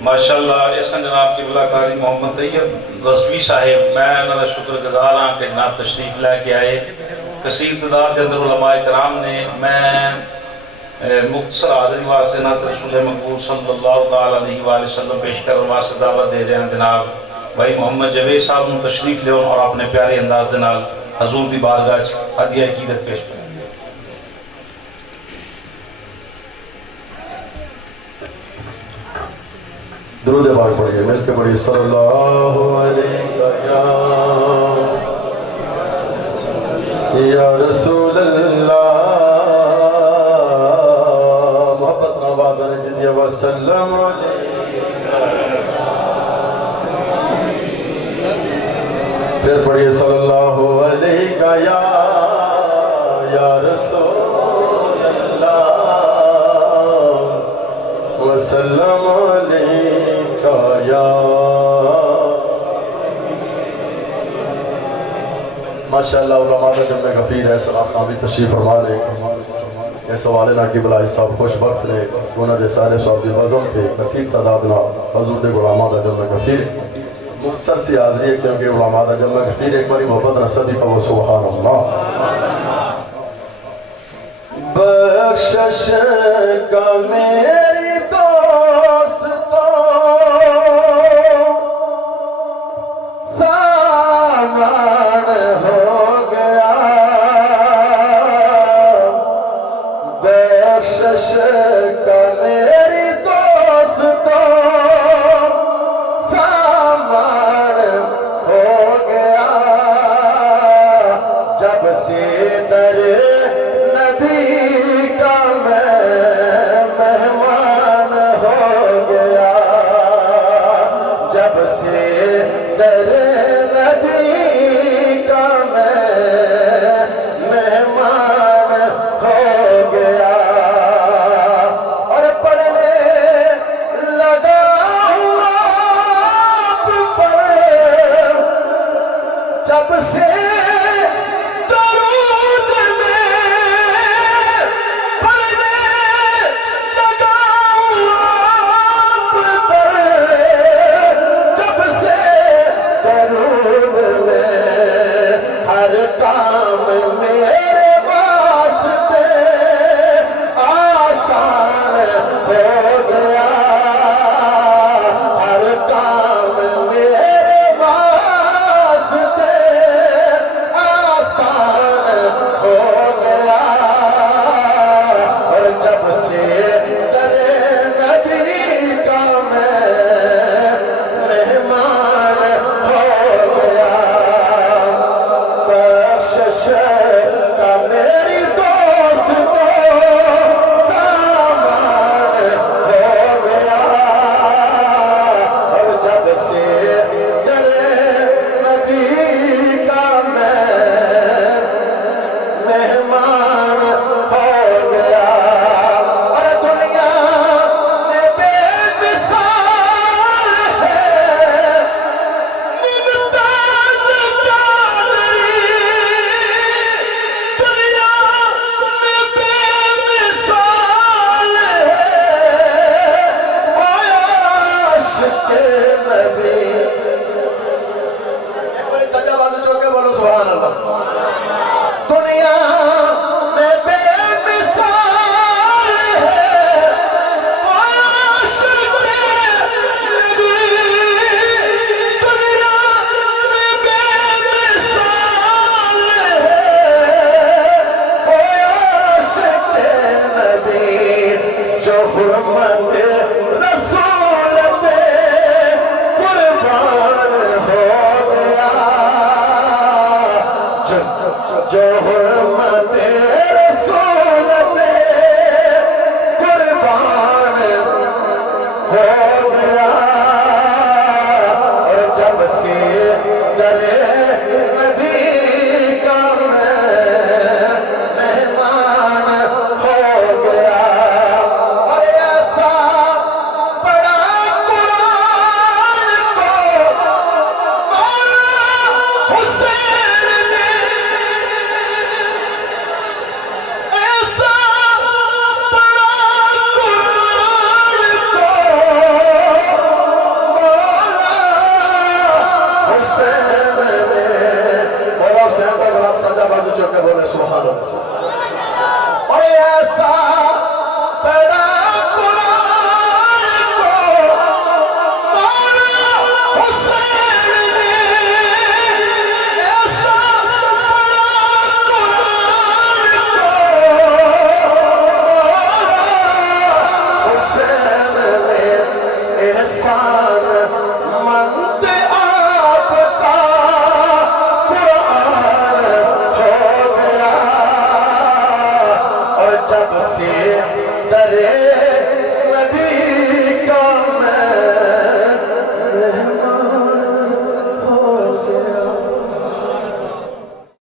ماشاءاللہ اسن جناب قبلہ قاری محمد طیب رضوی صاحب میں انہوں نے شکر گزار ہاں کہ جناب تشریف لے کے آئے کثیر تعداد کے اندر علماء کرام نے میں مختصر حاضری واسطے نعت رسول مقبول صلی اللہ علیہ وآلہ وسلم پیش کر واسطے دعوت دے رہے ہیں جناب بھائی محمد جوید صاحب نے تشریف لے اور اپنے پیارے انداز دنال حضور دی بارگاہ ہدیہ عقیدت پیش کریں درود پاک پڑھیے مل کے پڑھیے صلی اللہ علیہ یا رسول اللہ محبت نوازہ جدیہ وسلم پھر پڑھیے صلی اللہ علیہ یا رسول اللہ وسلم ماشاءاللہ علماء کا جمع غفیر ہے سلام نامی تشریف فرما لے اس حوالے نہ کی بلائی صاحب خوش وقت نے گناہ دے سارے صاحب دی وزم تھے کثیر تعداد نہ حضور دے علماء کا جمع غفیر مختصر سی حاضری ہے کیونکہ علماء کا جمع غفیر ایک باری محبت رسدی فو سبحان اللہ بخشش کا میری دوستوں سامان ہو گیا بخشش کا میری دوستوں سامان ہو گیا جب سے در نبی کا میں مہمان رب سے ڈرے